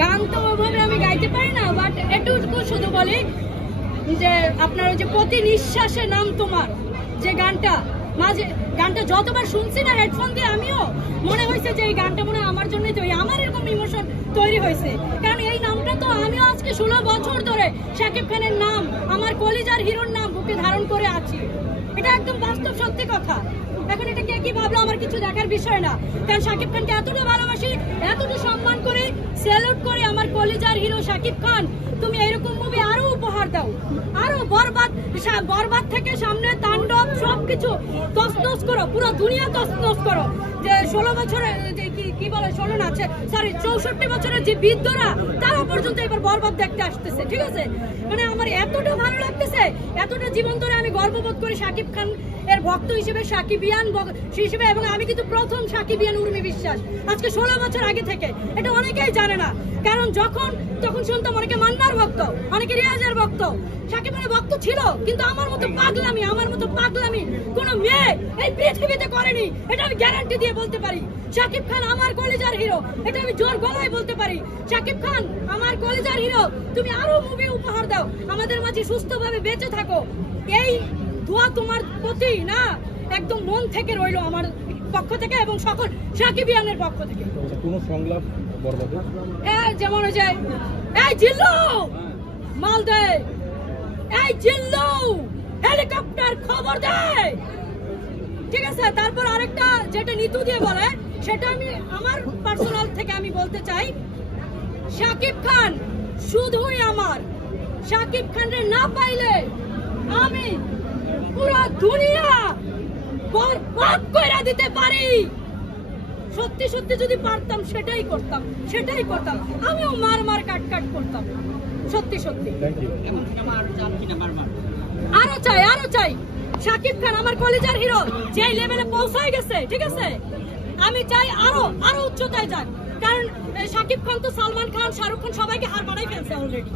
গান তো ওভাবে আমি গাইতে পারি না, বাট এটুকু শুধু বলি যে আপনার ওই যে প্রতি নিঃশ্বাসে নাম তোমার যে গানটা, মাঝে গানটা যতবার শুনছি না হেডফোন দিয়ে, আমিও মনে হয়েছে যে এই গানটা মনে হয় আমার জন্যই তৈরি, আমার এরকম ইমোশন তৈরি হয়েছে। কারণ এই নামটা তো আমিও আজকে 16 বছর ধরে শাকিব খানের নাম, আমার কলিজার হিরোর নাম বুকে ধারণ করে আছি। এটা একদম বাস্তব সত্যি কথা। এখন এটা কে কি ভাবলো আমার কিছু দেখার বিষয় না, কারণ শাকিব খানকে এতটা ভালোবাসি, এতটা সম্মান করে, স্যালুট করে আমার কলিজার হিরো শাকিব খান, তুমি এরকম মুভি আরো উপহার দাও, আরো বরবাদ থেকে সামনে তাণ্ডব সবকিছু তছনছ করো, পুরো দুনিয়া তছনছ করো। যে 16 বছরের কি বলে 16 না, সরি 64 বছরের যে বৃদ্ধরা তারা পর্যন্ত এবার বরবাদ দেখতে আসতেছে, ঠিক আছে? মানে আমার এতটা ভালো লাগতেছে, এতটা জীবন ধরে আমি গর্ববোধ করি শাকিব খান এর ভক্ত হিসেবে, শাকিবিয়ান হিসেবে। এবং আমি কিন্তু প্রথম শাকিবিয়ান উর্মি বিশ্বাস আজকে 16 বছর আগে থেকে, এটা অনেকেই জানে না। কারণ তখন শুনতাম অনেকে মান্নার ভক্ত, অনেকে রিয়াজের ভক্ত, শাকিবের ভক্ত ছিল, কিন্তু আমার মতো পাগলামি কোন মেয়ে এই পৃথিবীতে করেনি, এটা আমি গ্যারান্টি দিয়ে বলতে পারি। শাকিব খান আমার কলিজার হিরো, এটা আমি জোর গলায় বলতে পারি। শাকিব খান আমার কলিজার হিরো, তুমি আরো মুভি উপহার দাও, আমাদের মাঝে সুস্থভাবে বেঁচে থাকো, এই দোয়া তোমার প্রতি না একদম মন থেকে রইলো আমার পক্ষ থেকে এবং সকল শাকিবিয়ানের পক্ষ থেকে। কোনো সংলাপ বরবাদে যেমন ওই যে এই জিল্লু মাল দে, এই জিল্লু হেলিকপ্টার খবর দে, ঠিক আছে? তারপর আরেকটা যেটা নিতু দিয়ে বলে, সেটা আমি আমার পার্সোনাল থেকে আমি বলতে চাই, শাকিব খান শুধুই আমার, শাকিব খানরে না পাইলে আমি পুরো দুনিয়া বরবাদ করে দিতে পারি। সত্যি সত্যি যদি পারতাম সেটাই করতাম, আমিও মার কাট করতাম, সত্যি সত্যি। আরো চাই শাকিব খান আমার কলিজার হিরো যে লেভেলে পৌঁছায় গেছে, ঠিক আছে? আমি চাই আরো উচ্চতায় যাক, কারণ শাকিব খান তো সালমান খান, শাহরুখ খান সবাইকে হার মানাই ফেলছে অলরেডি।